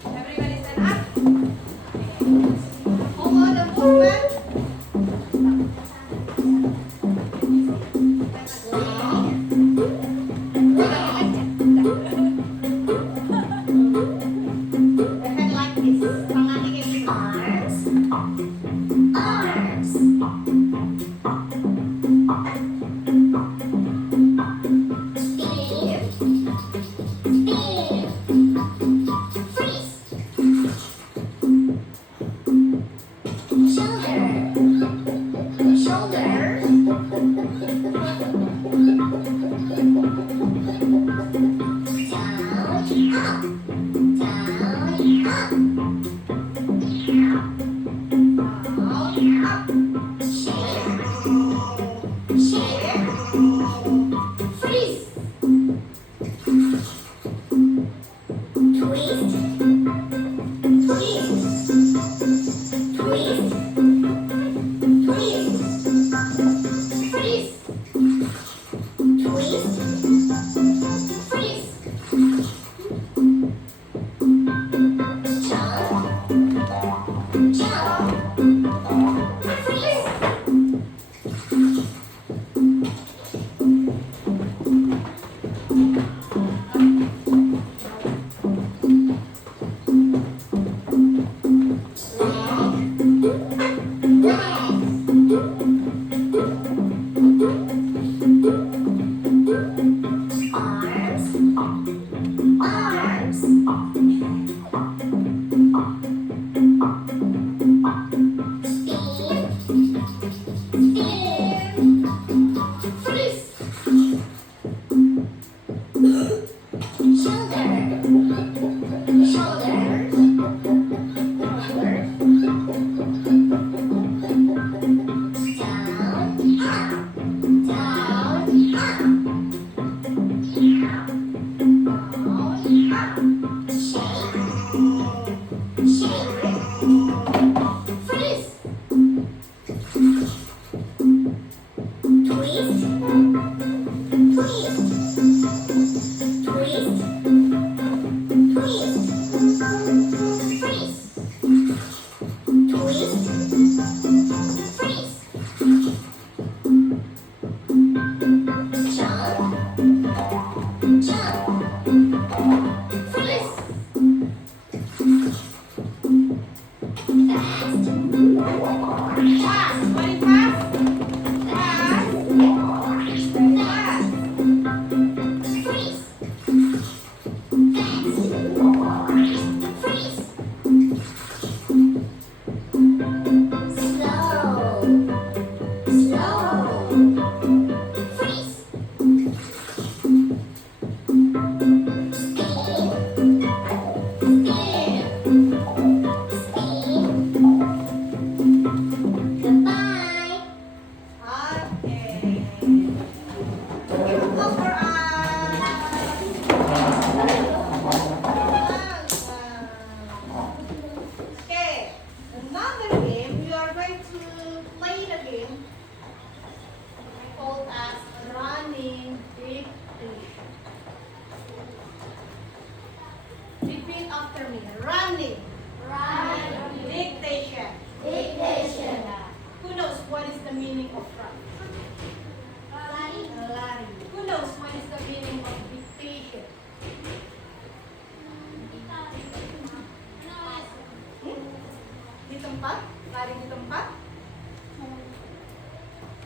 Everybody stand up. Follow the movement. The head like this. Tangannya kayak gini. Arms. Speed. Freeze. Shoulder. Shoulder.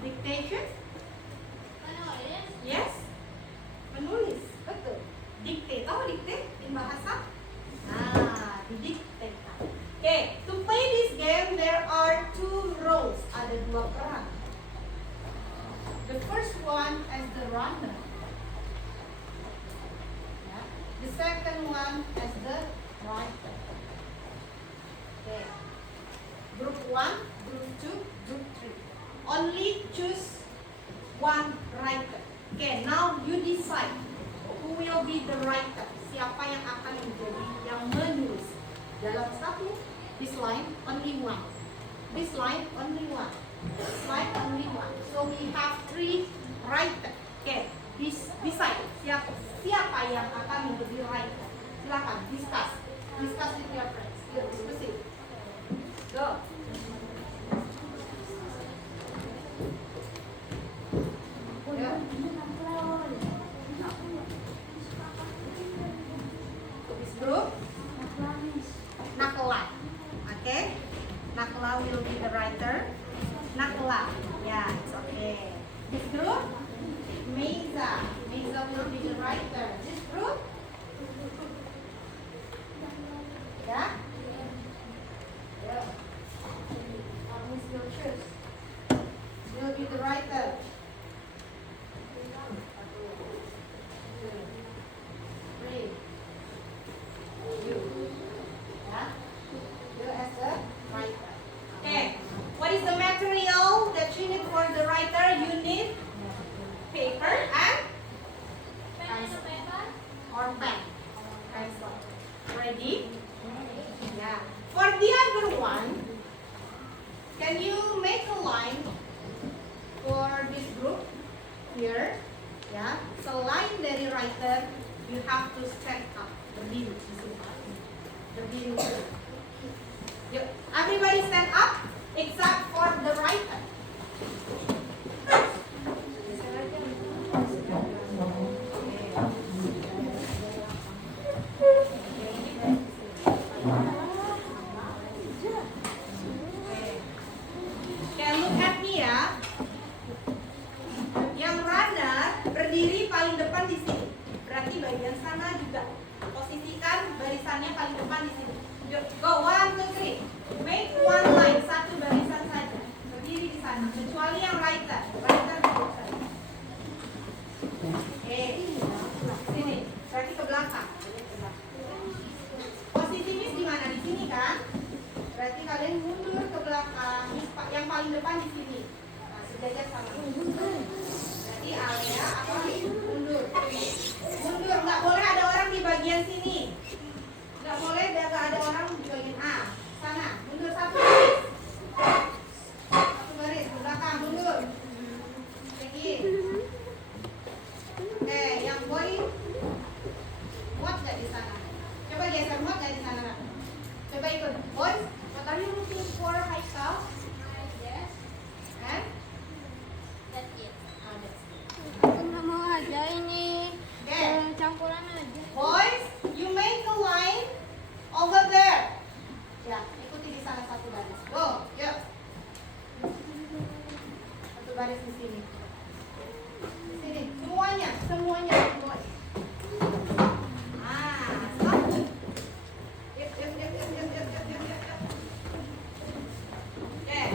Dictation? Yes? Menulis, betul. Dictate, tahu dictate in bahasa? Nah, didictate. Okay, to play this game there are two roles. Ada dua peran. The first one as the runner. Yeah. The second one as the writer. Okay. Group 1, group 2, group 3. Only choose one writer. Okay, now you decide who will be the writer. Siapa yang akan menjadi yang menulis. Dalam satu, this line only one. This line only one. This line only one. So we have 3 writer. Okay, decide siapa discuss. Discuss with your friends. Yuk, diskusi. Go. Yuk. This group, Nakla. Okay? Nakla will be the writer. Nakla. Yeah, it's okay. This group, Meiza. Meiza will be the writer. This group, yeah? Yeah. Miss will choose. Will be the writer. Three. You. Yeah? You as the writer. Okay. What is the material that you need for the writer? You need paper and or pen. Pencil. Ready? Yeah. For the other one, can you make a line for this group here? Yeah. Selain dari writer, you have to stand up. Berdiri. Berdiri. Yuk, everybody stand up except for the writer. Berdiri paling depan di sini. Berarti bagian sana juga. Posisikan barisannya paling depan di sini. Yuk, go 1, 2, 3. Make one line, satu barisan saja. Berdiri di sana. Kecuali yang writer. Writer duduk saja. Sini. Berarti ke belakang. Posisi Miss di mana? Di sini kan? Berarti kalian mundur ke belakang. Yang paling depan di sini. Nah, sejajar sama. Berarti area apa? Mundur. Mundur, nggak boleh ada orang di bagian sini. Nggak boleh ada orang di bagian A. Sana, mundur satu baris. Satu baris, ke belakang, mundur. Lagi. Oke, yang boy muat nggak di sana? Coba geser, muat nggak di sana? Coba ikut. Boys, what are you looking for, Haikal? Yes. And? That's it. Aku nggak mau aja ini. Okay. Campuran aja. Boys, you make a line over there. Ya, ikuti di sana satu baris. Go, yuk. Satu baris di sini. Di sini, semuanya, semuanya. Boys. Stop. Yuk. Okay.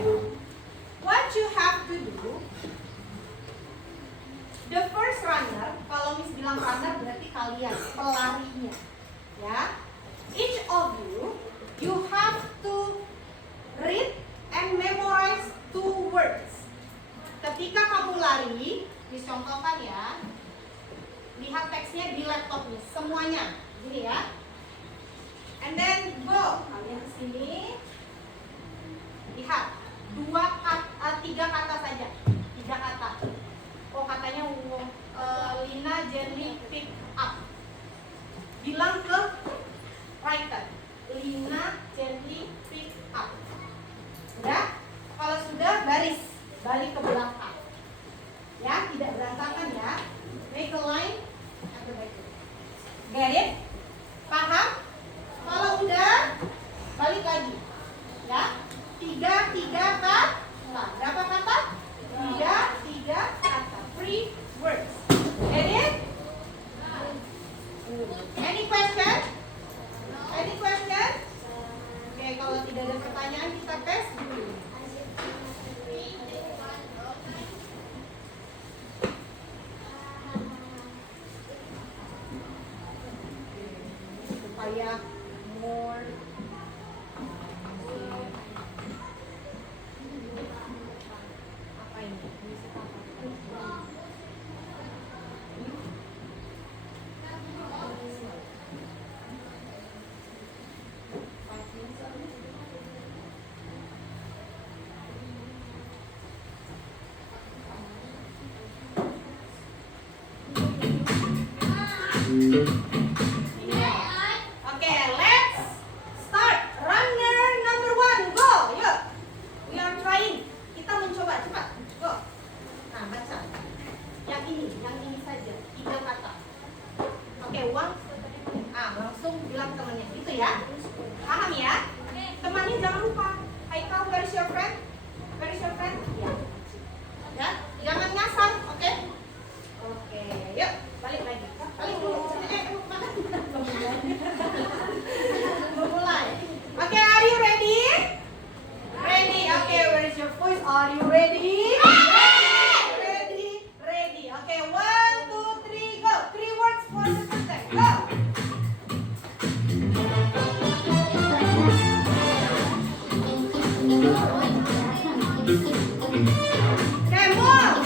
What you have to do? The first runner, kalau Miss bilang runner berarti kalian, pelarinya. Ya. Each of you have to read and memorize 2 words. Ketika kamu lari, Miss contohkan ya. Lihat teksnya di laptop Miss, semuanya. Gini ya. And then go. Kalian kesini. Lihat. 3 kata saja. 3 kata. Oh, katanya Lina gently pick up. Bilang ke writer. Lina gently pick up. Sudah? Kalau sudah, baris. Balik ke belakang. Ya, tidak berantakan ya. Make a line. Get it? Paham? Kalau udah, balik lagi. Ya. 3 kata. Berapa kata? 3 kata. 3 words. Get it? Any question? Any question? Oke, kalau tidak ada pertanyaan kita tes dulu. Supaya more apa ini? Oke, saja, 3 kata. Oke, one. Langsung bilang temannya, gitu ya. Paham ya? Temannya jangan lupa. Haikal, where is your friend? Where is your friend? Ya. Ya, jangan ngasar, oke? Oke, yuk balik lagi. Balik dulu. Makan. Memulai. Oke, are you ready? Ready. Oke, where is your voice? Are you ready? Ready. Oke, 1, 2, 3, go. 3 words for the first time. Go. Okay, move.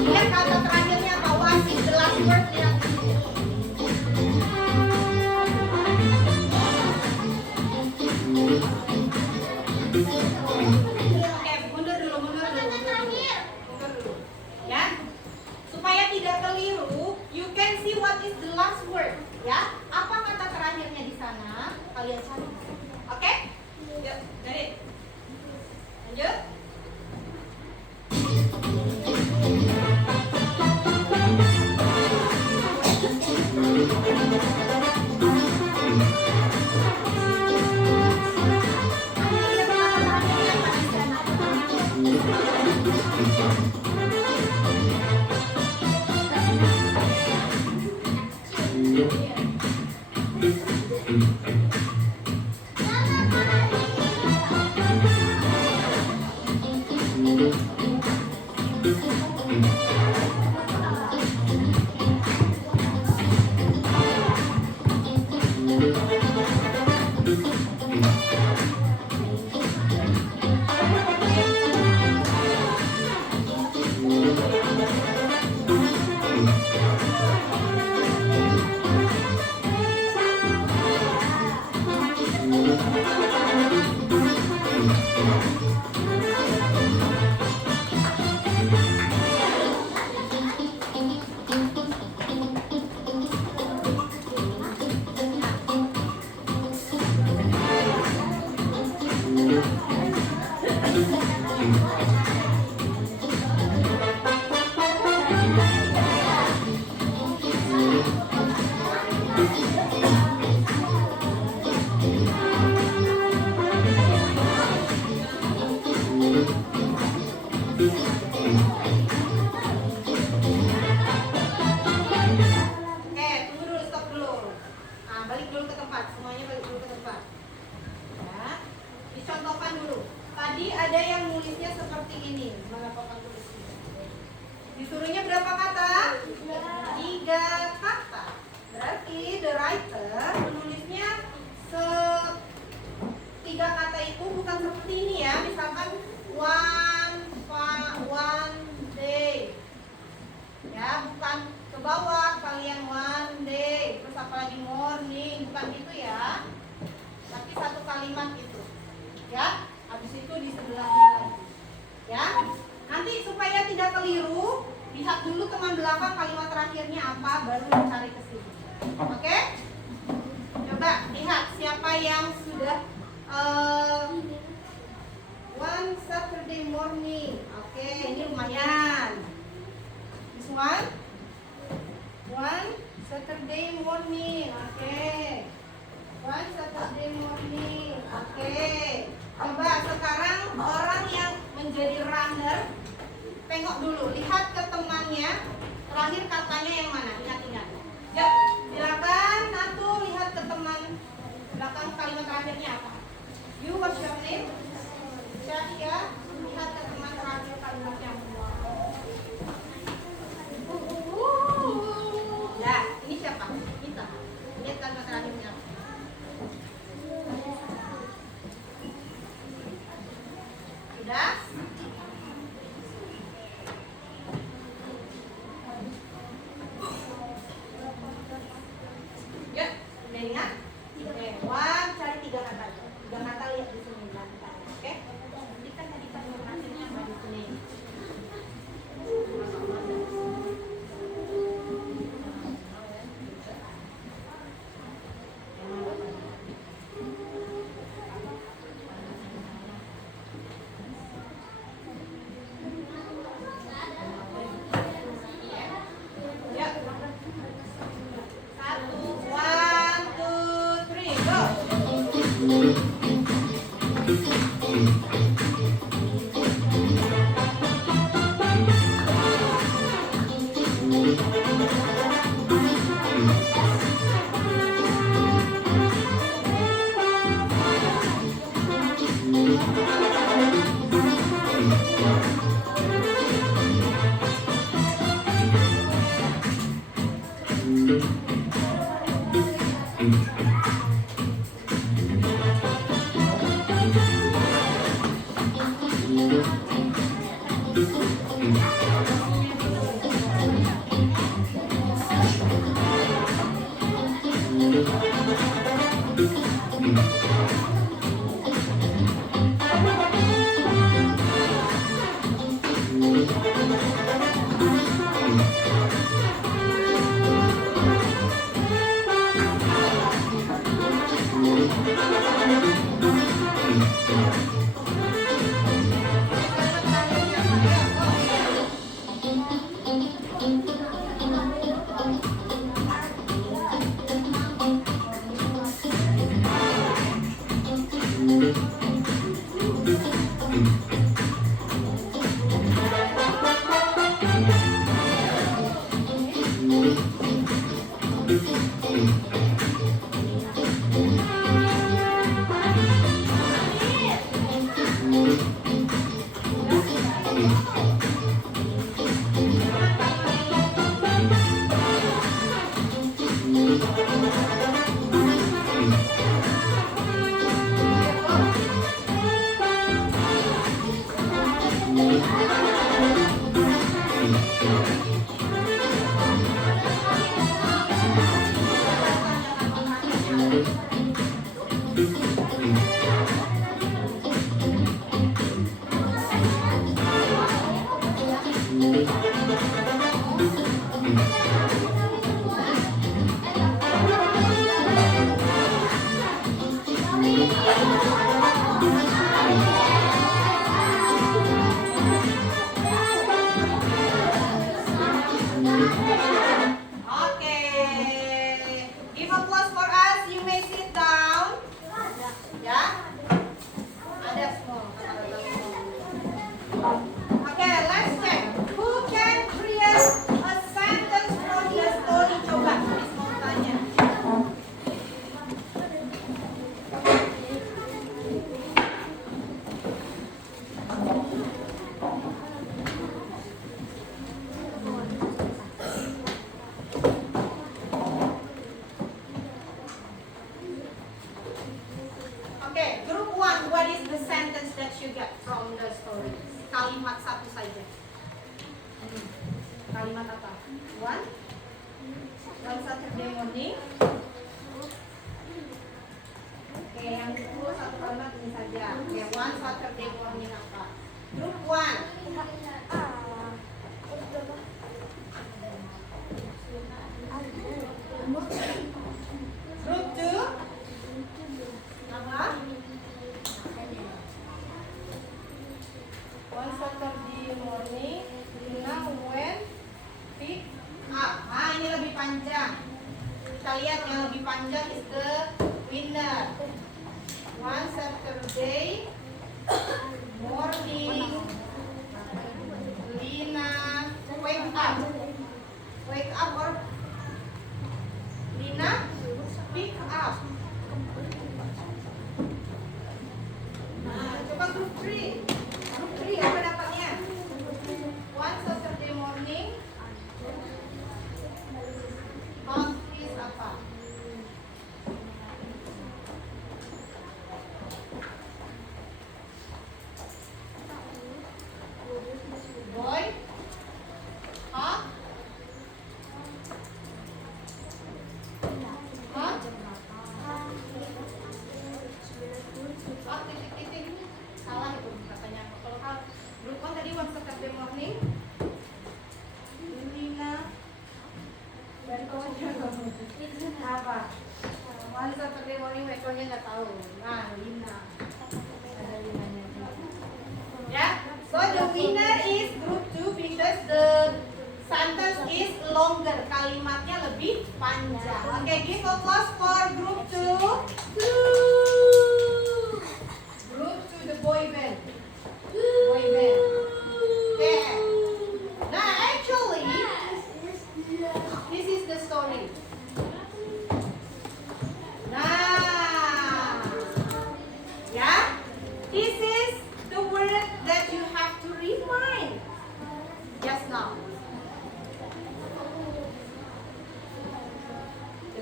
Lihat kata terakhirnya apa? What is the last word? Lihat. Oke, mundur dulu. Ya. Supaya tidak keliru, you can see what is the last word. Ya. Apa kata terakhirnya di sana? Kalian cari. Oke? Yuk, dari. Lanjut. Disuruhnya berapa kata? 3 kata. Berarti the writer menulisnya 3 kata itu bukan seperti ini ya. Misalkan one day. Ya, bukan ke bawah kalian one day. Terus apalagi morning, bukan gitu ya. Tapi satu kalimat itu. Ya, habis itu di sebelahnya lagi. Ya. Nanti supaya tidak keliru, lihat dulu teman belakang kalimat terakhirnya apa, baru dicari ke sini. Oke? Coba lihat siapa yang sudah one Saturday morning. Oke, ini lumayan. This one Saturday morning. Oke. One Saturday morning. Oke. Coba sekarang orang yang menjadi runner, tengok dulu, lihat ke temannya, terakhir katanya yang mana, ingat-ingat. Ya, silakan satu lihat ke teman belakang kalimat terakhirnya apa. You what's your name? Syahya, lihat ke teman terakhir kalimatnya.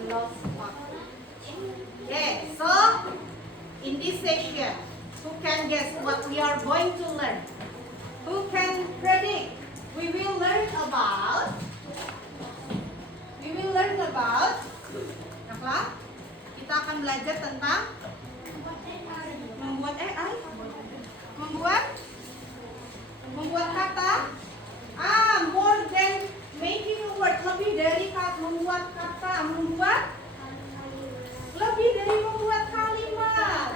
lost puppy. Okay, so in this session, who can guess what we are going to learn? Who can predict? We will learn about apa? Kita akan belajar tentang membuat AI, membuat kata. More than making a word, lebih dari membuat kata, lebih dari membuat kalimat.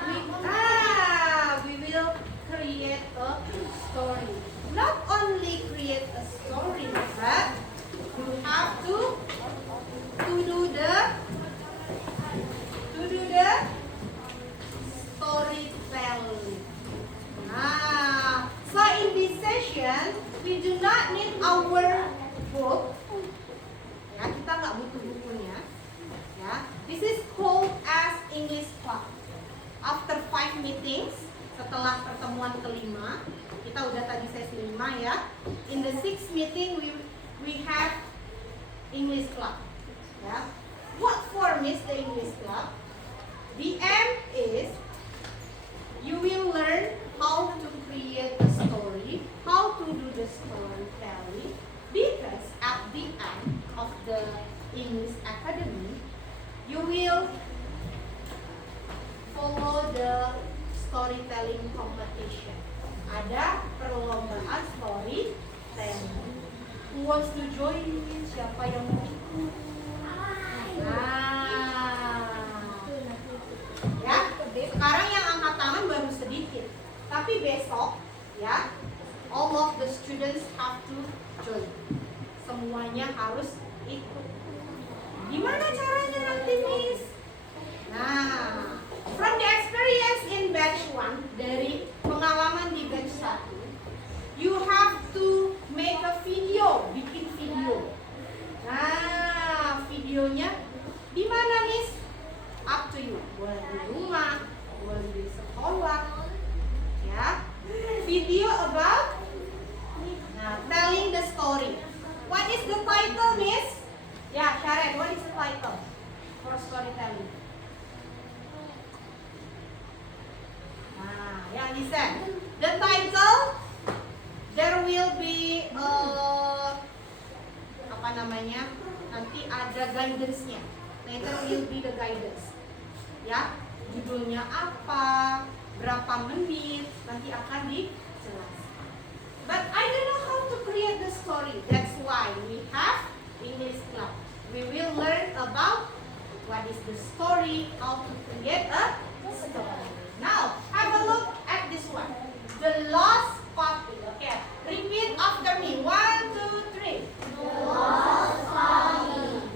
We will create a story. Not only create a story, but you have to do the storytelling. So in this session, we do not need our book. Ya, kita nggak butuh bukunya. Ya, this is called as English Club. After 5 meetings, setelah pertemuan kelima, kita udah tadi sesi 5 ya. In the 6th meeting, we have English Club. Ya, what form is the English Club? The aim is you will learn how to create a story, how to do the storytelling, because at the end of the English Academy, you will follow the storytelling competition. Ada perlombaan storytelling. Who wants to join? Siapa yang mau ikut? Ya, sekarang yang angkat tangan baru sedikit. Tapi besok, ya, all of the students have to join. Semuanya harus ikut. Gimana caranya nanti, Miss? Nah, from the experience in batch 1, dari pengalaman di batch 1, you have to make a video, bikin video. Nah, videonya di mana, Miss? Up to you. Boleh di rumah, boleh di sekolah. Ya, video about telling the story. What is the title, Miss? Ya, Sharon, what is the title for storytelling? Ya, listen. The title, there will be apa namanya? Nanti ada guidance-nya. Later will be the guidance. Ya, judulnya apa? Berapa menit, nanti akan dijelaskan. But I don't know how to create the story. That's why we have English Club. We will learn about what is the story, how to create a story. Now, have a look at this one. The lost puppy. Okay, repeat after me. 1, 2, 3. The lost puppy.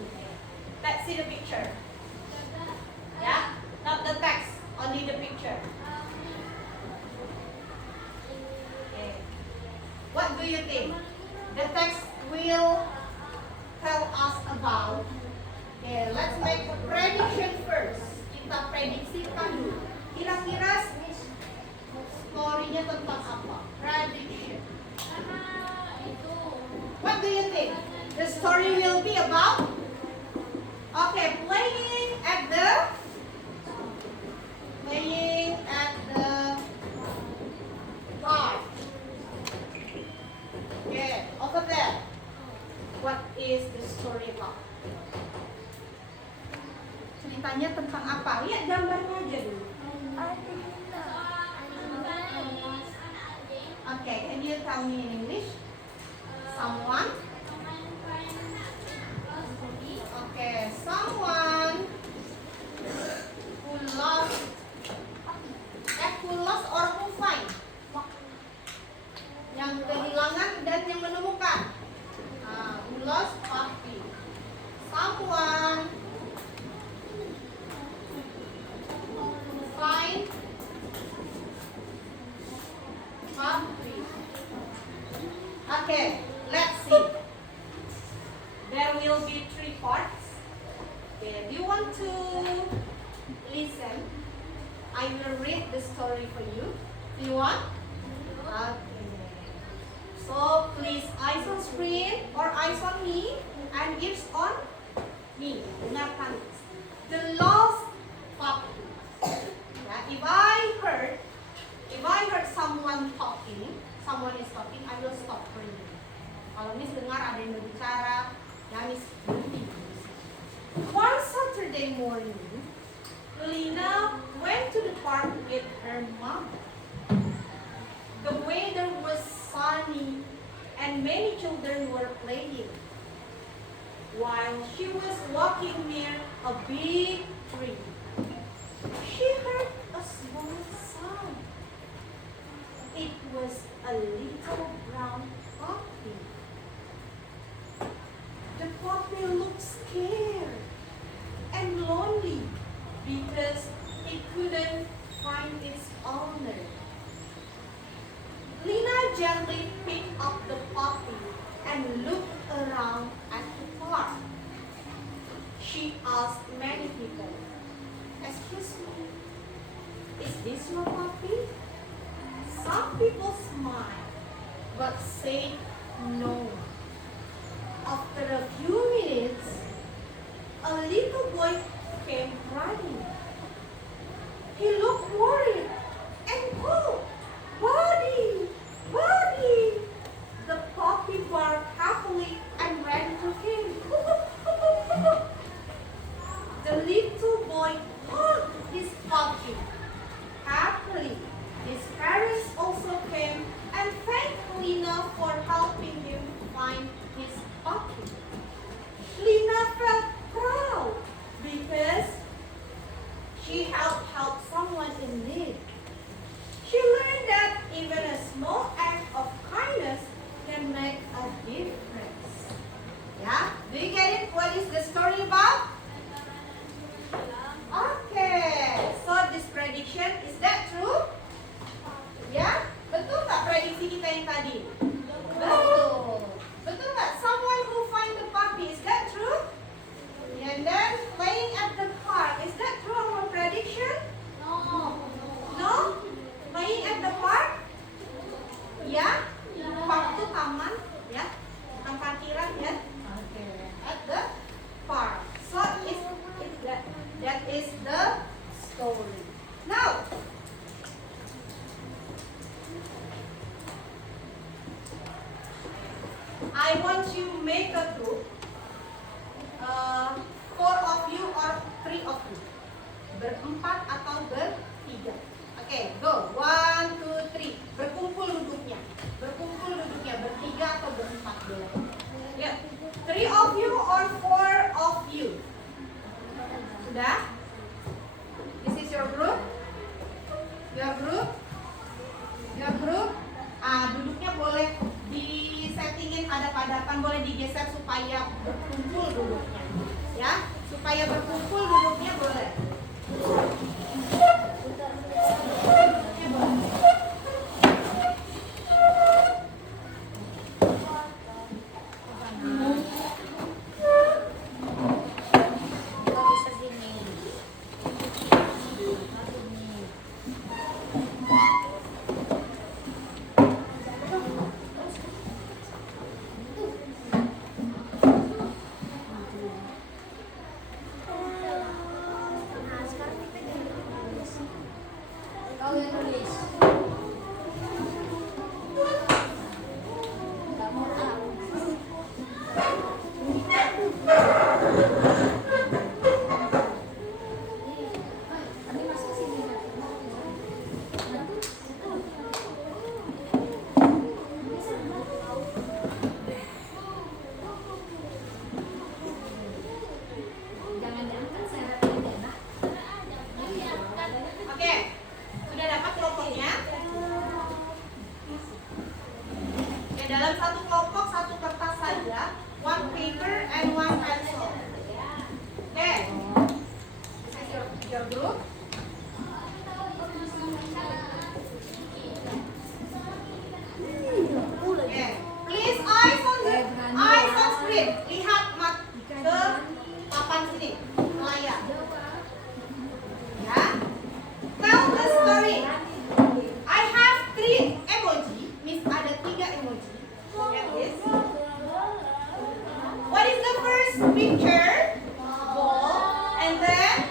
Let's see the picture. Yeah, not the text, only the picture. What do you think? The text will tell us about. Okay, let's make a prediction first. Kita prediksikan dulu. Kira-kira story-nya tentang apa? Prediction. What do you think? The story will be about? Okay, playing at the park. Okay, over there. What is the story about? Ceritanya tentang apa? Lihat gambarnya aja dulu. Okay, can you tell me in English? Someone? Okay, someone who lost or who find? Yang kehilangan dan yang menemukan. Who lost puppy. Someone who find puppy. Okay, let's see. There will be 3 parts. Okay, do you want to listen? I will read the story for you. Do you want? Okay. So please eyes on screen or eyes on me and ears on me. Dengarkan. the lost puppy. Yeah, if I heard someone is talking, I will stop reading. Kalau Miss dengar ada yang berbicara, ya Miss berhenti. One Saturday morning, Lina went to the park with her mom. The weather was sunny and many children were playing. While she was walking near a big tree, she heard a small sound. It was a little brown puppy. The puppy looked scared and lonely because it couldn't find its owner. Lina gently picked up the puppy and looked around at the park. She asked many people, "Excuse me, is this your puppy?" Some people smiled, but said no. After a few minutes, a little boy came running. He looked worried and called, "Buddy, buddy!" The puppy barked happily and ran to him. The little boy hugged his puppy happily. His parents also came and thanked Lina for helping him find his puppy. Lina felt proud because she helped someone in need. She learned that even a small act of kindness can make a difference. Yeah? Do you get it? What is the story about? Okay. So this prediction, is that true? Ya? Betul nggak prediksi kita yang tadi? Betul. Betul nggak? Someone who find the puppy, is that true? And then playing at the park, is that true our prediction? No. No? Playing at the park? Ya? Park itu taman, ya? Bukan parkiran, ya? Okay. At the park. So that is the story. Now, I want you make a group. 4 of you or 3 of you. Berempat atau bertiga. Oke, go. 1, 2, 3. Berkumpul duduknya. Bertiga atau berempat boleh. Ya. 3 of you or 4 of you. Sudah? This is your group. Your group. Duduknya boleh disettingin hadap-hadapan, boleh digeser supaya berkumpul duduknya. Ya, supaya berkumpul duduknya boleh. Dalam satu kelompok, satu kertas saja, one paper and one pencil. Okay. This is your group. Okay. Please eyes on screen. Lihat ke papan sini, ke layar. Ya. Tell the story. I have 3 emoji. Miss ada 3 emoji. Look at this. What is the first picture? Ball. And then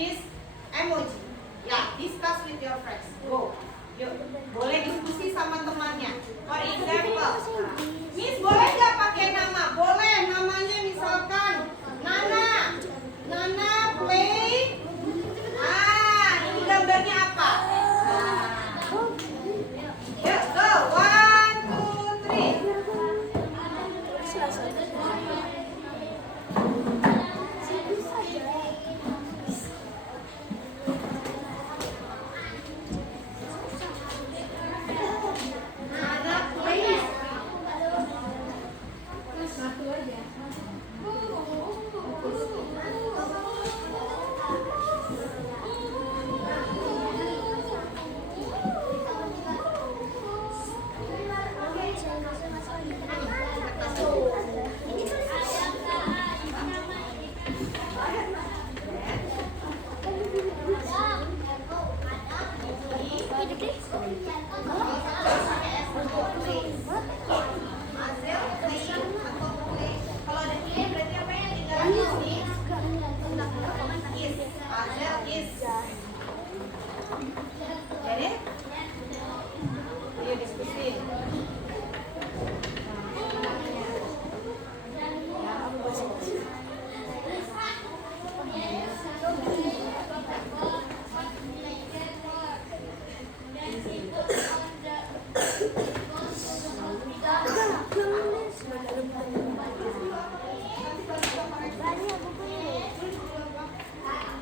this emoji. Ya, discuss with your friends. Go. Yuk, boleh diskusi sama temannya. For example, Miss boleh nggak pakai nama? Boleh, namanya misalkan Nana. Nana play. Ini gambarnya apa? Yuk, go. 1, 2, 3.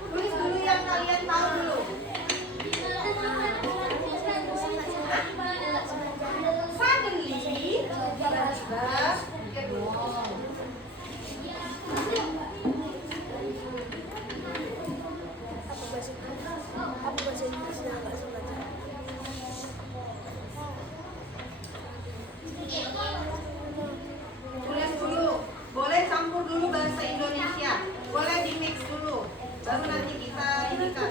Tulis dulu yang kalian tahu dulu. Suddenly, tulis dulu. Boleh campur dulu bahasa Indonesia. Boleh di mix dulu. Baru nanti kita ini kan.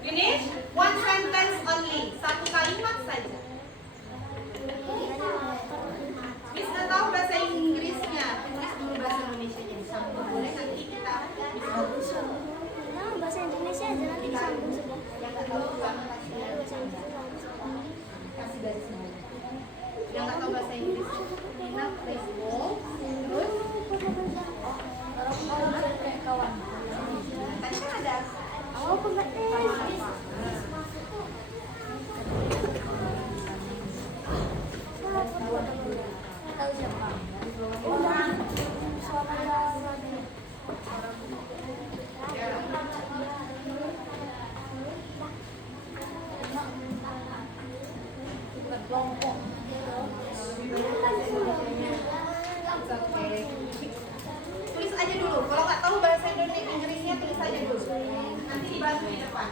Finish? One sentence only. Satu kalimat saja. Miss nggak tahu bahasa Inggrisnya. Tulis dulu bahasa Indonesia jadi campur. Boleh nanti kita Bahasa Indonesia aja nanti disambung semua. yang nggak tahu kamu kasih garis bawah. Yang nggak tahu bahasa Inggris, Nina Facebook. Terus Kawan. tadi kan ada Oh, pengertian. Tahu siapa? kelompok. Oke. Tulis aja dulu. Kalau nggak tahu bahasa Indonesia Inggrisnya tulis aja dulu. Nanti dibantu di depan.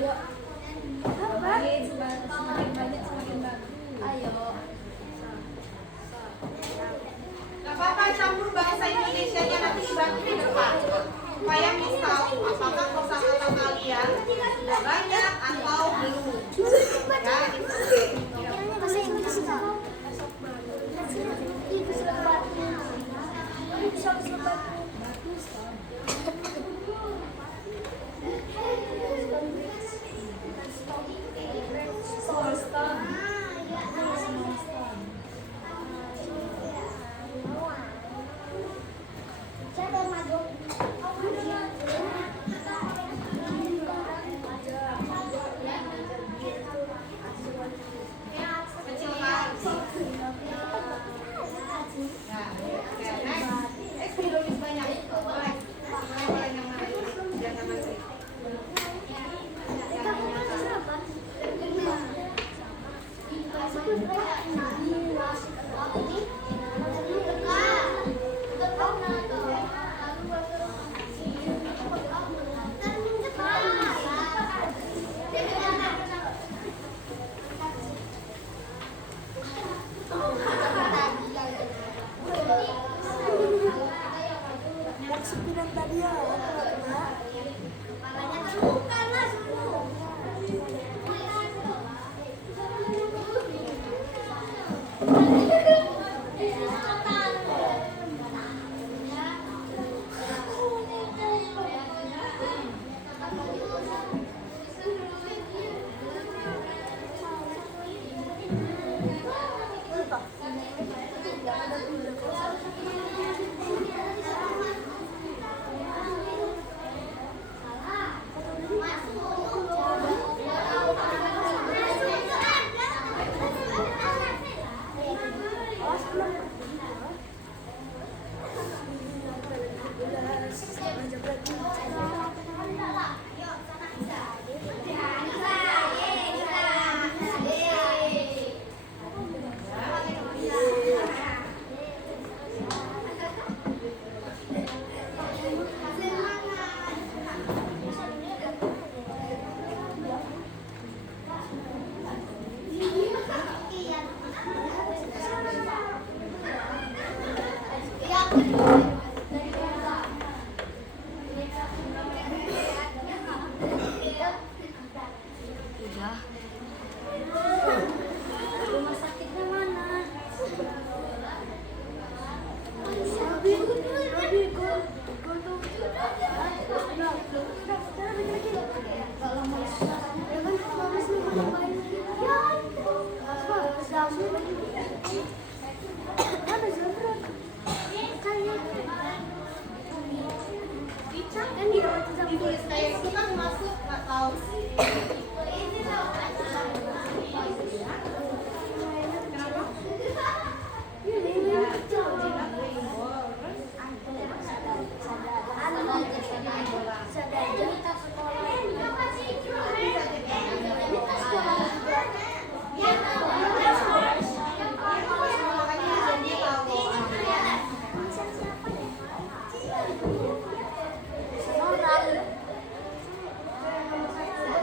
Ayo. Kenapa?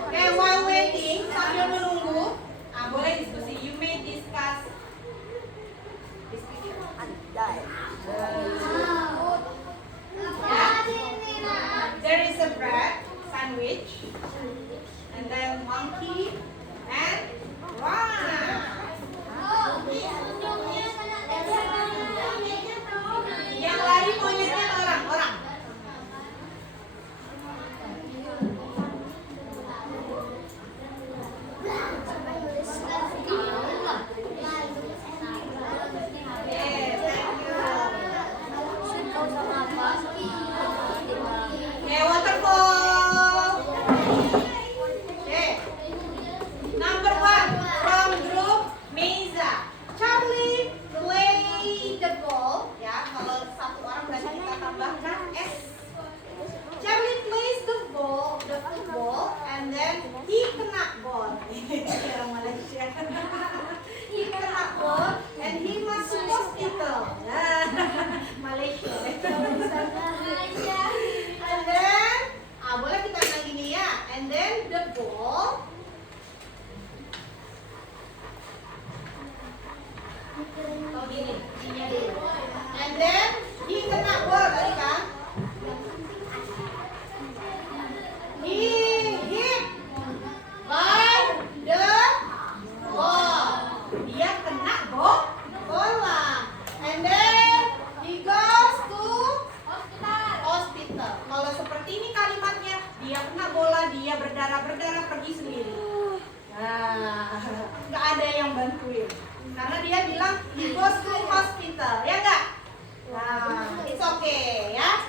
Okay, while waiting, sambil menunggu, boleh diskusi. You may discuss. There is a bread sandwich, and then monkey and rat. Yang lari monyetnya orang. Okay, waterfall. Okay. Number 1 from group Meza. Charlie play the ball. Ya, kalau satu orang berarti kita tambahkan S. Charlie plays the football, and then he kena ball. Orang Malaysia. He kena ball, and he masuk hospital. Malaysia. And then, boleh kita bilang gini ya. And then the ball. Oh gini. And then he kena ball tadi kan. He hit by the ball. Dia kena bola. And then he goes to hospital. Kalau seperti ini kalimatnya, dia kena bola, dia berdarah pergi sendiri. Nah, nggak ada yang bantuin. Karena dia bilang he goes to hospital, ya nggak? Nah, it's okay ya.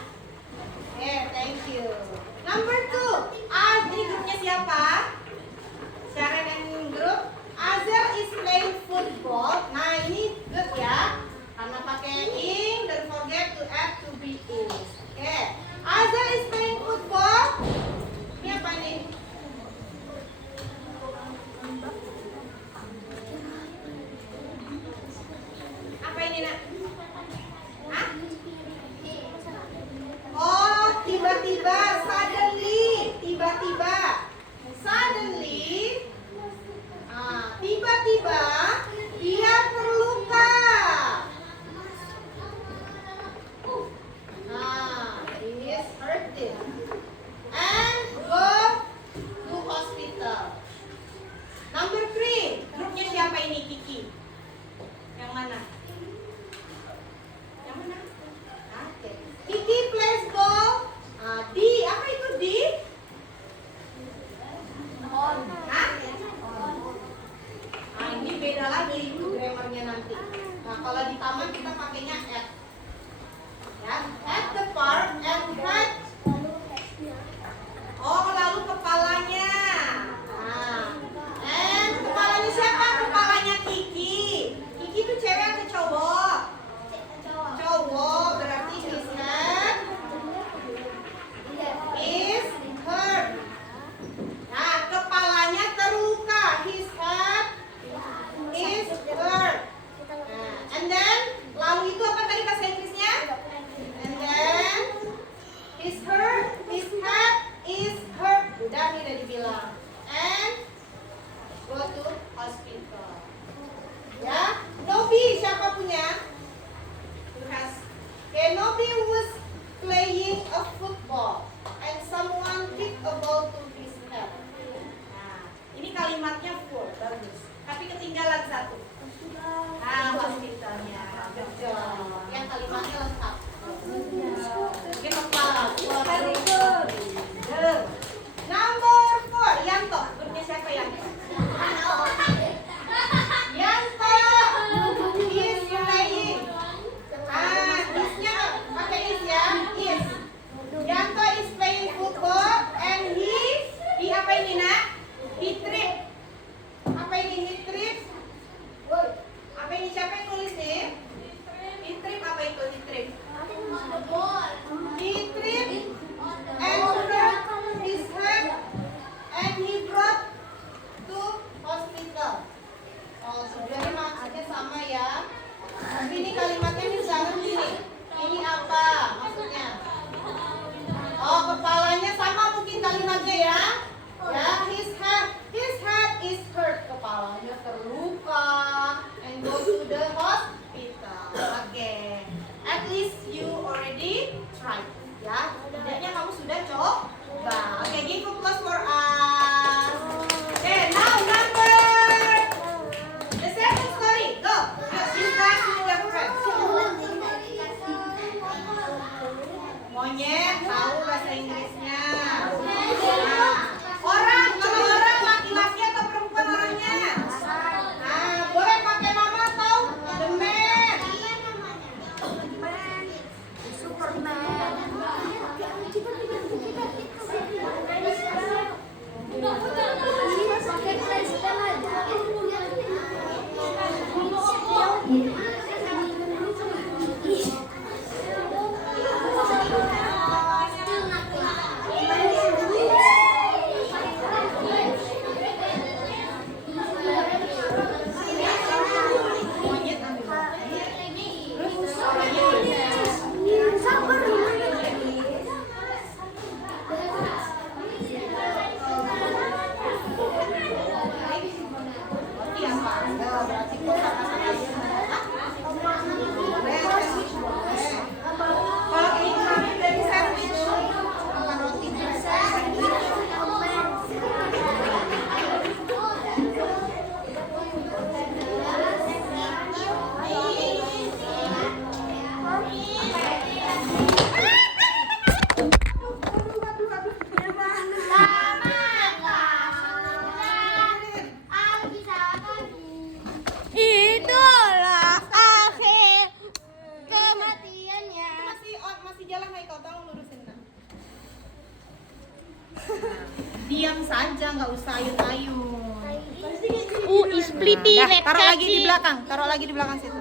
Thank you. Number 2, ini grupnya siapa? Sharon and group. Azel is playing football. Nah, ini good ya. Karena pakai ing, don't forget to add to be is. Okay. Azel is playing football. Ini apa nih? Apa ini nak? Hah? Oh, tiba-tiba, suddenly, tiba-tiba, tiba-tiba dia terluka. He is hurted and go to hospital. Number 3, grupnya siapa ini? Kiki. Yang mana? Yang mana? Oke. Kiki plays ball. D, apa itu D? Hah? Ini beda lagi itu grammarnya nanti. Nah, kalau di taman kita pakainya at. Ya, at the park and head. Oh, lalu kepalanya. Nah, and kepalanya siapa? Kepalanya Kiki. Kiki itu cewek atau cowok? Cowok, berarti his head is hurt. Nah, kepalanya terluka. His head is hurt. Nah, and then lalu itu apa tadi bahasa Inggrisnya? And then his head is hurt. Udah nih udah dibilang. And go to hospital. Ya, Nobi siapa punya? Okay, Nobi was playing a football and someone kicked a ball to his head. Nah, ini kalimatnya full, bagus. Tapi ketinggalan satu. Hospitalnya. Betul. Yang kalimatnya lengkap. Oke, kepala. Very good. Number 4, Yanto. Grupnya siapa Yanto? Yanto is playing. Isnya pakai is ya. Is. Yanto is playing football and he apa ini nak? He trip. Apa ini he trip? Apa ini, siapa yang nulis nih? He trip, apa itu he trip? He trip and hurt his head and he brought to hospital. Oh, sebenarnya maksudnya sama ya. Tapi ini kalimatnya misalnya gini. Ini apa maksudnya? Oh, kepalanya sama mungkin kalimatnya ya. Ya, his head is hurt, kepalanya terluka and go to the hospital. Oke. At least you already tried. Ya, setidaknya kamu sudah coba. Oke, give applause for us. Oke, now number the second story. Go. You guys with your friends. Monyet tahu bahasa Inggrisnya. Nah, orang, nama orang laki-laki atau perempuan orangnya? Nah, boleh pakai nama atau the man. Monyet ambil roti. Terus roti apa? Enggak, berarti kok sama-sama aja. Boleh, sandwich boleh. Kalau ini kami dari sandwich, bukan roti. Itulah akhir kematiannya. Masih jalan nih, kau tolong lurusin nah. Diam saja, nggak usah ayun-ayun. Splitty red Taruh lagi di kaki. belakang, taruh lagi di belakang situ.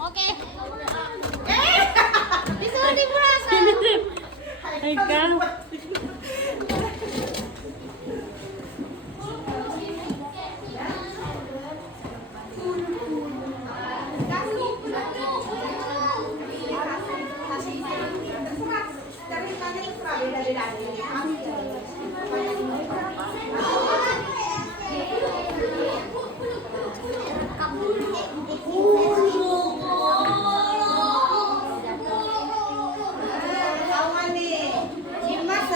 Oke. Disuruh di belakang. Haikal. Jimas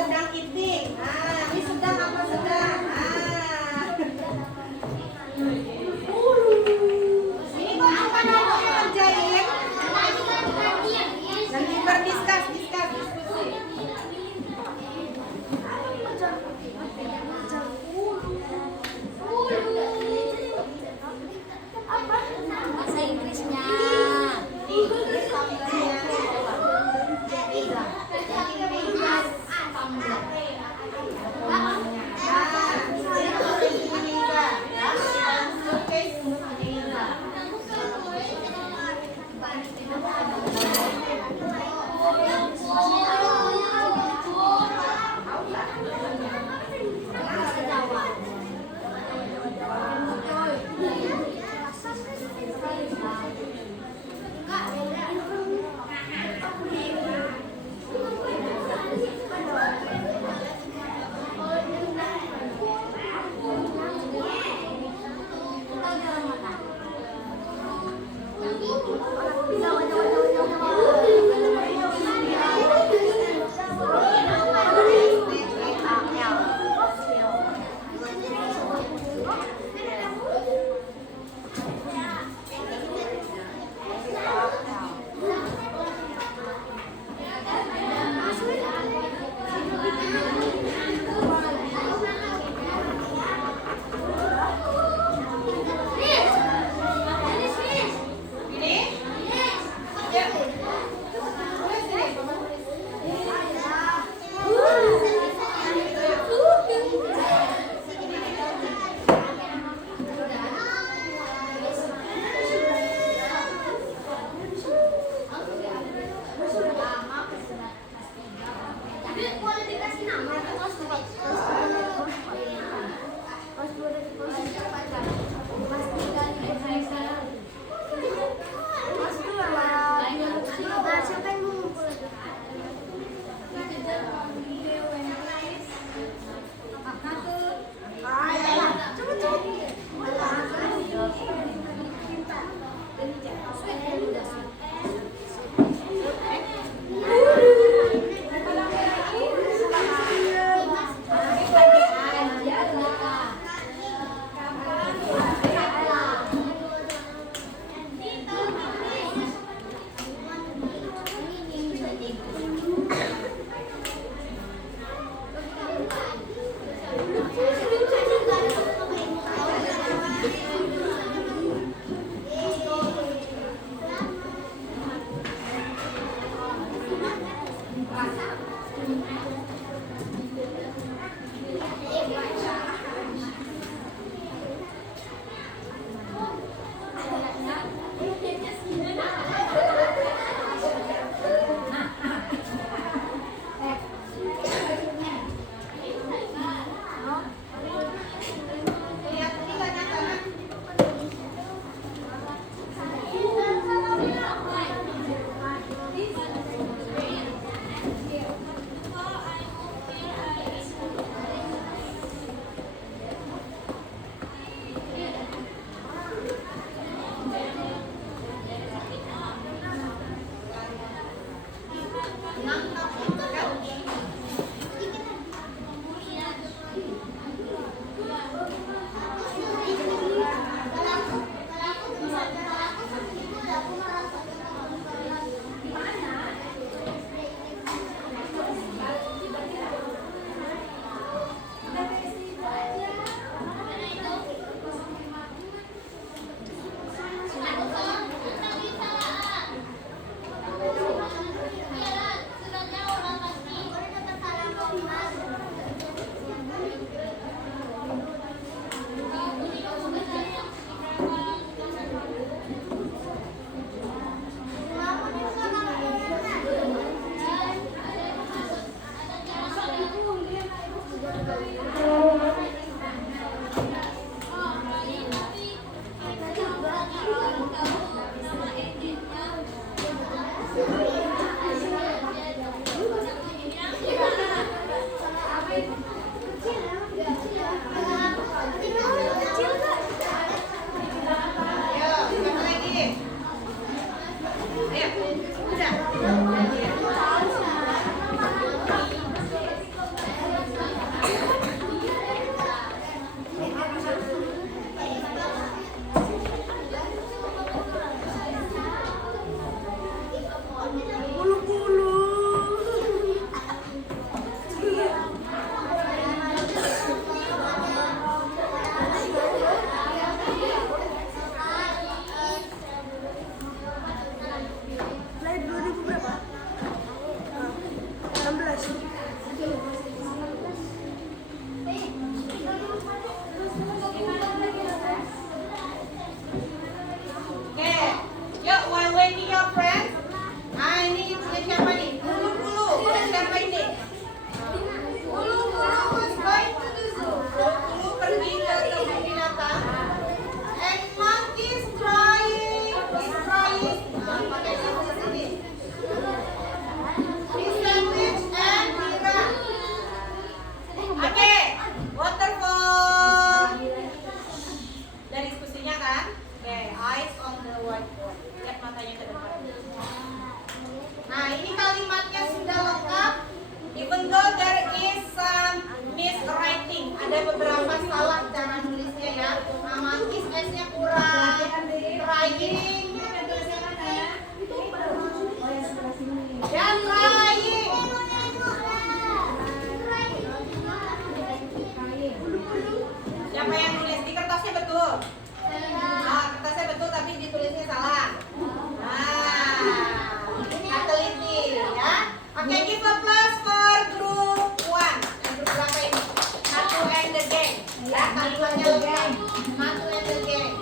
Ya, kalimatnya lengkap. Mantu and the gang.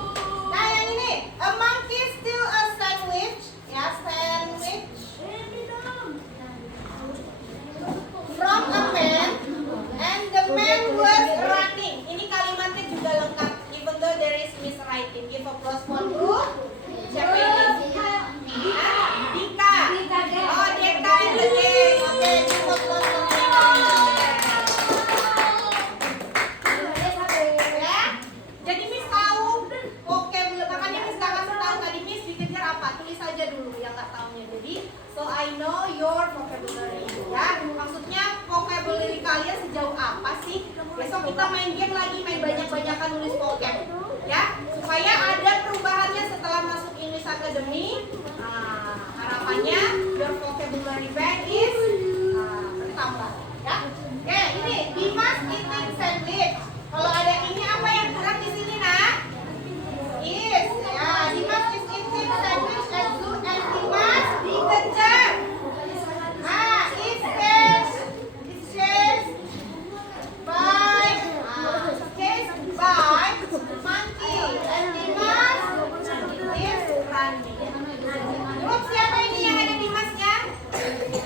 Nah, yang ini, a monkey steal a sandwich. Ya, sandwich. From a man, and the man was running. Ini kalimatnya juga lengkap. Even though there is miswriting. Give applause for group. Siapa ini? Dika. Oh, Deka and the gang. Oke, give applause for Deka and the gang. Ya. Jadi Miss tahu. Oke, makanya Miss gak kasih tahu tadi Miss dikejar apa? Tulis aja dulu yang nggak tahunya. Jadi, so I know your vocabulary. Ya, maksudnya vocabulary kalian sejauh apa sih? Besok kita main game lagi, main banyak-banyakan nulis vocab. Ya, supaya ada perubahannya setelah masuk English Academy. Nah, harapannya your vocabulary bank is bertambah. Ya, oke ini Dimas eating sandwich. Kalau ada ini apa yang kurang di sini nak? Is ya Dimas is eating sandwich and Dimas dikejar. Nah, is chased by monkey and Dimas is running. Grup siapa ini yang ada Dimasnya?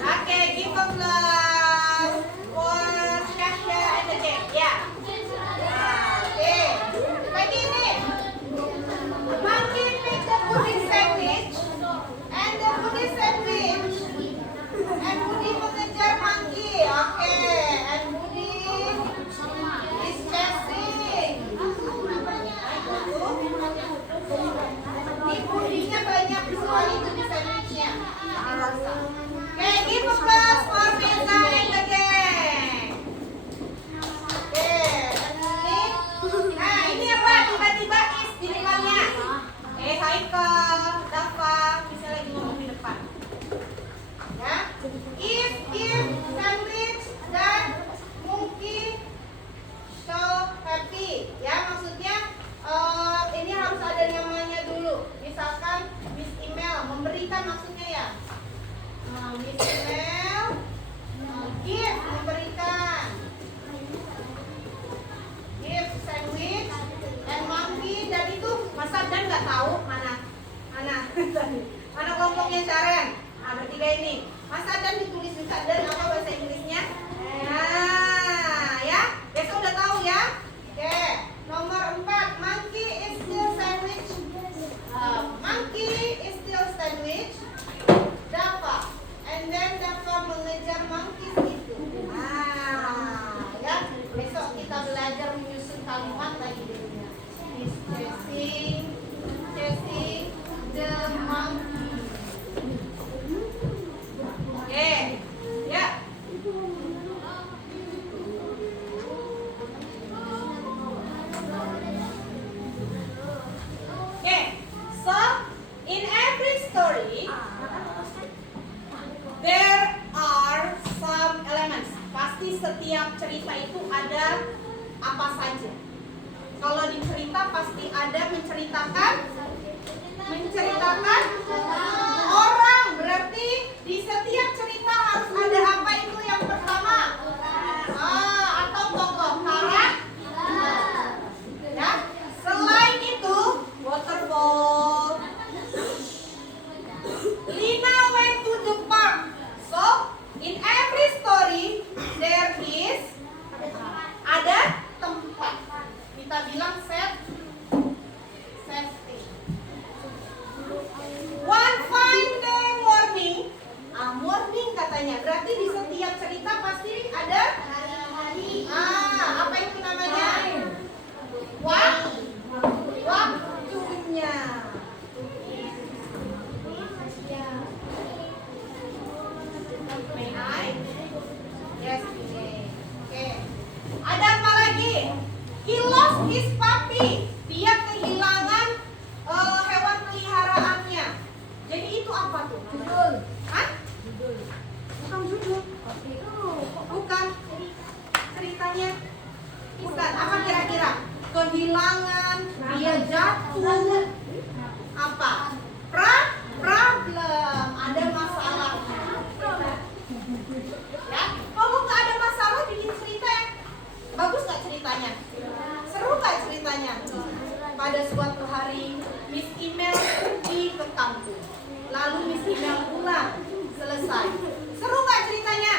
Oke, give applause for Shasha and the gang. Ya. Oke. Lagi ini. Monkey pick the pudding sandwich and the pudding sandwich. And Budi mengejar monkey. Oke. And Budi is chasing. Ini Budinya banyak sekali itu di sandwichnya. Oke, give applause for Mirza and the gang. Oke, ini. Nah, ini apa? Tiba-tiba is di depannya. Haikal, Dafa, bisa lagi ngomong di depan. Ya, if sandwich dan monkey so happy. Ya, maksudnya ini harus ada namanya dulu. Misalkan Miss Email memberikan maksudnya ya. Miss Email give memberikan. Give sandwich and monkey dan itu Mas Adnan nggak tahu mana kelompoknya Sharon. Nah, bertiga ini. Mas Adnan ditulis Miss Adnan apa bahasa Inggrisnya? Nah, ya. Besok udah tahu ya. Oke. Nomor 4, monkey is still sandwich. Monkey is still sandwich. Dafa. And then Dafa mengejar monkeys itu. Ya. Besok kita belajar menyusun kalimat lagi dulunya. Is chasing the monkey. Oke. Ya. So in every story there are some elements. Pasti setiap cerita itu ada apa saja. Kalau di cerita pasti ada menceritakan orang. Berarti di setiap cerita harus ada apa itu yang pertama? Atau tokoh karakter. Ya. Selain itu waterfall. Lina went to the park. So in every story there is ada tempat. Kita bilang safety. One fine day morning. Morning katanya. Berarti di setiap cerita pasti ada hari. Apa itu namanya? Waktunya. May I? Yes, okay. Ada apa lagi? He lost his puppy. Dia kehilangan hewan peliharaannya. Jadi itu apa tuh? Judul. Hah? Judul. Bukan judul. Bukan. Ceritanya. Bukan. Apa kira-kira? Kehilangan. Dia jatuh. Apa? Problem. Ada masalah. Ya. Kalau nggak ada masalah bikin cerita ya. Bagus nggak ceritanya? ada suatu hari Miss Email pergi ke kampung. Lalu Miss Email pulang. Selesai. Seru nggak ceritanya?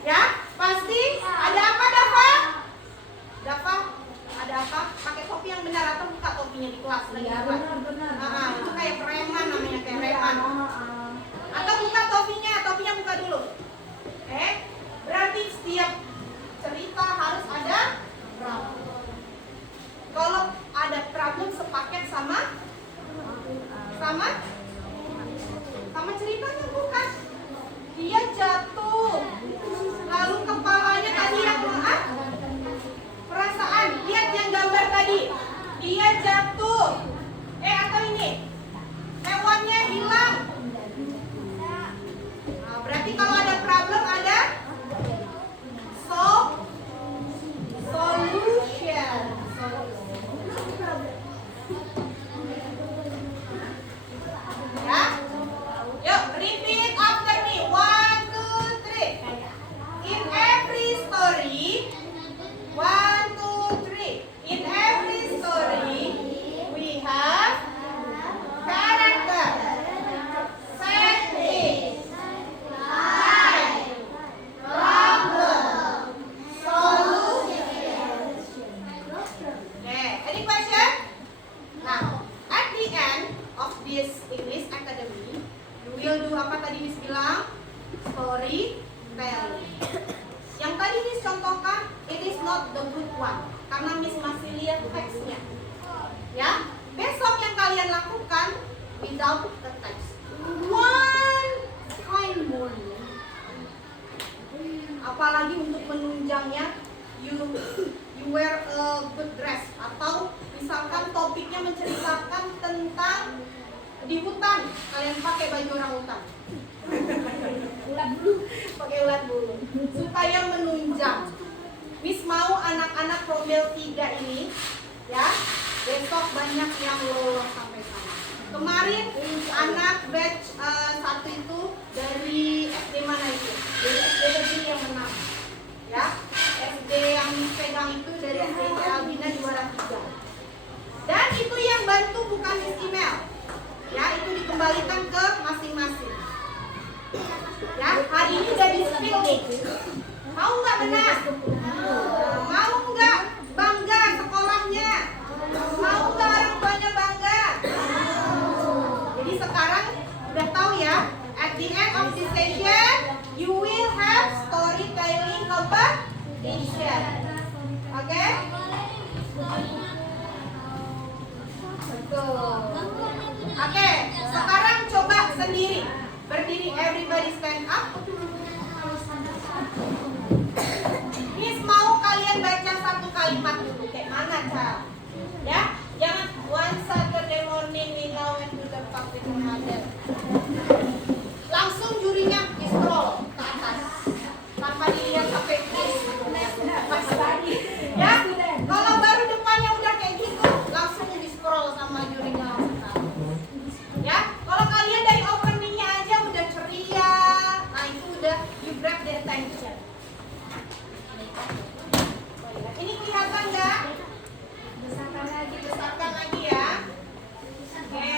Ya, pasti ada apa Dava? Dava, ada apa? Pakai topi yang benar atau buka topinya di kelas lagi? Iya, kelas? benar. Itu kayak preman namanya, kayak preman. Atau buka topinya buka dulu. Berarti setiap cerita harus ada problem. Kalau ada problem sepaket sama ceritanya bukan? Dia jatuh, lalu kepalanya tadi yang perasaan. Lihat yang gambar tadi, dia jatuh. Atau ini, hewannya hilang. Nah, berarti kalau ada problem ada solution. Ya, yuk repeat after me. 1, 2, 3. In every story, 1, 2, 3. In every story, we have character, setting, life, problem, solution. Any question? Now, at the end of this English Academy, you will do apa tadi Miss bilang? Story telling. Yang tadi Miss contohkan, it is not the good one, karena Miss masih lihat teksnya. Ya, besok yang kalian lakukan without the text. One fine morning. Apalagi untuk menunjangnya, you wear a good dress, atau misalkan topiknya menceritakan tentang di hutan, kalian pakai baju orang hutan. Pakai ulat bulu supaya menunjang. Miss mau anak-anak Promil 3 ini ya, besok banyak yang lolos sampai sana. Kemarin anak batch 1 itu dari SD mana itu? Dari SD begini yang menang. Ya, SD yang pegang itu dari SD Albina juara 3. Dan itu yang bantu bukan Miss Email. Ya, itu dikembalikan ke masing-masing. Ya, hari ini udah di spill nih. Mau nggak menang? Mau nggak bangga sekolahnya? Mau nggak orang tuanya bangga? Jadi sekarang udah tahu ya. At the end of this session, you will have storytelling competition. Oke? Oke, sekarang coba sendiri. Berdiri, everybody stand up. Miss mau kalian baca satu kalimat dulu. Kayak mana cara? Ya, jangan one Saturday morning we now went to the park with my mother. Langsung jurinya di scroll ke atas tanpa dilihat sampai ya. Kalau baru depannya udah kayak gitu, langsung di scroll sama jurinya langsung ke atas. Ya, kalau kalian dari openingnya aja udah ceria, nah itu udah you grab their attention. Ini kelihatan nggak? Besarkan lagi ya. Oke.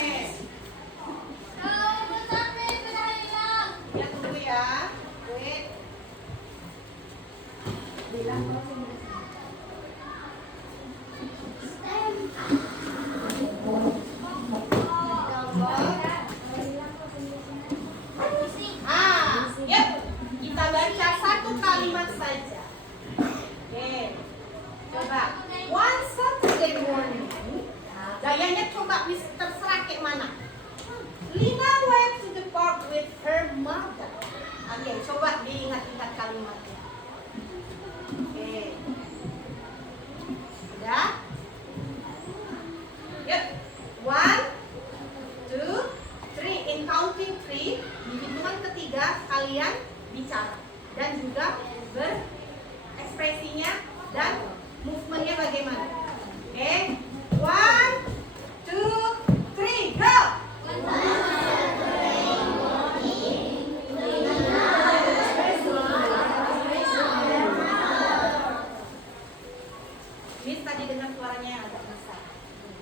Miss tadi dengar suaranya yang agak besar.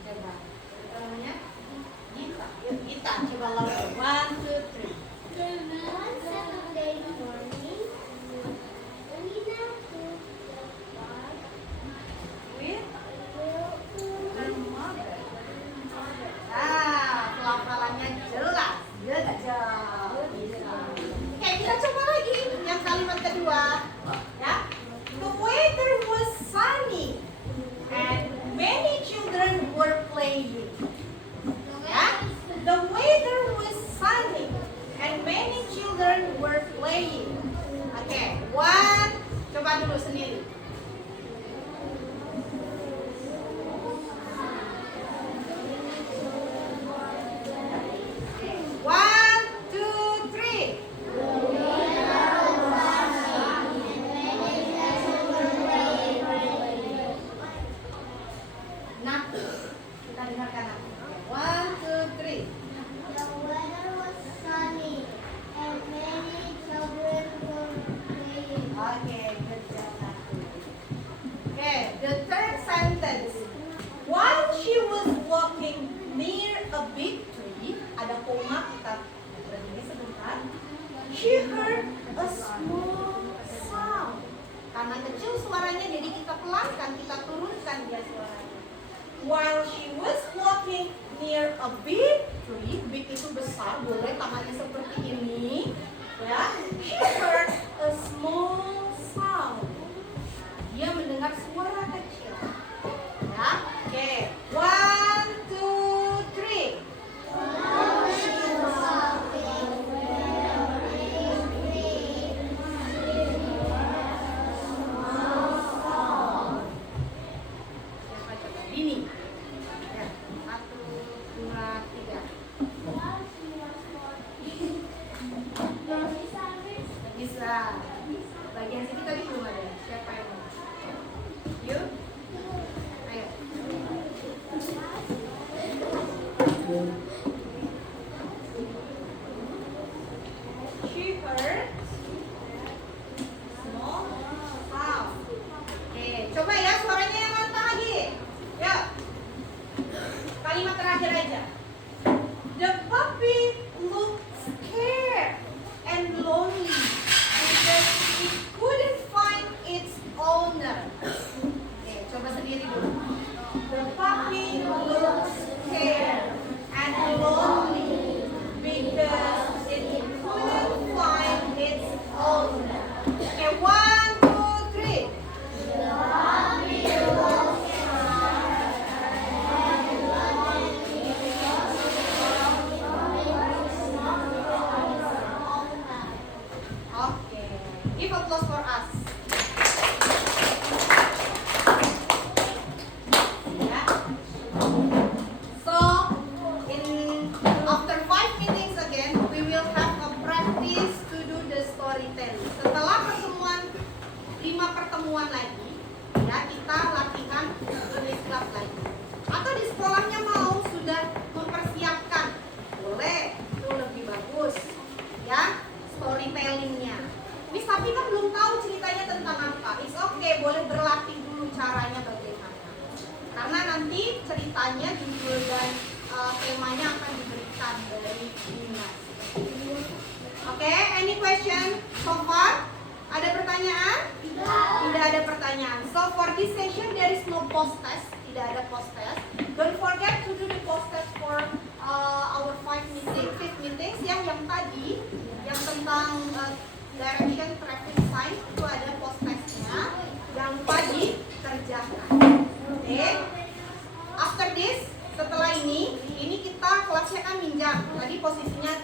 Coba. Apa namanya? Gita. Yuk Gita. Coba lalu. 1, 2, 3. One Saturday morning, Lina took the bus With to her mother. Ah, pelafalannya jelas. Good job. Oke, kita coba lagi yang kalimat kedua. Ya. The weather was sunny and many children were playing. Ya. The weather was sunny and many children were playing. Oke, one. Coba dulu sendiri. One, two, three. Nah, kita dengarkan nanti. One, two, three. The weather was sunny and many children were playing. Okay, good job, Natu. Okay, the third sentence. While she was walking near a big tree, ada koma, kita berhenti sebentar. She heard a small sound. Karena kecil suaranya, jadi kita pelankan, kita turunkan dia suaranya. While she was walking near a big tree, big itu besar, boleh tangannya seperti ini, ya. She heard a small sound. Dia mendengar suara kecil. Ya, oke. One, two, three. Siapa coba? Dini. Ya, 1, 2, 3. Bisa. Bagian sini tadi belum ada. Siapa yang mau? Yuk. Ayo. She heard small sound. Oke, coba ya suaranya yang lantang lagi. Yuk. Kalimat terakhir aja. The puppy looked scared and lonely because it couldn't find its owner. Oke, coba sendiri dulu. The puppy looked scared and lonely because it couldn't find its owner. Oke, 1, 2, 3. Oke, give applause for us. Ya. So, after 5 meetings again, we will have a practice to do the storytelling. Setelah 5 pertemuan lagi, ya kita latihan English Club lagi. Atau di sekolahnya mau sudah mempersiapkan, boleh, itu lebih bagus. Ya, storytellingnya. Miss tapi kan belum tahu ceritanya tentang apa. It's okay, boleh berlatih dulu caranya bagaimana. Karena nanti ceritanya judul dan temanya akan diberikan dari Dinas. Oke, any question so far? Ada pertanyaan? Tidak ada pertanyaan. So for this session there is no post test, tidak ada post test. Don't forget to do the post test for our 5th meetings ya, yang tadi yang tentang direction traffic sign itu ada post testnya. Jangan lupa dikerjakan. Oke. After this, setelah ini kita kelasnya kan minjam. Tadi posisinya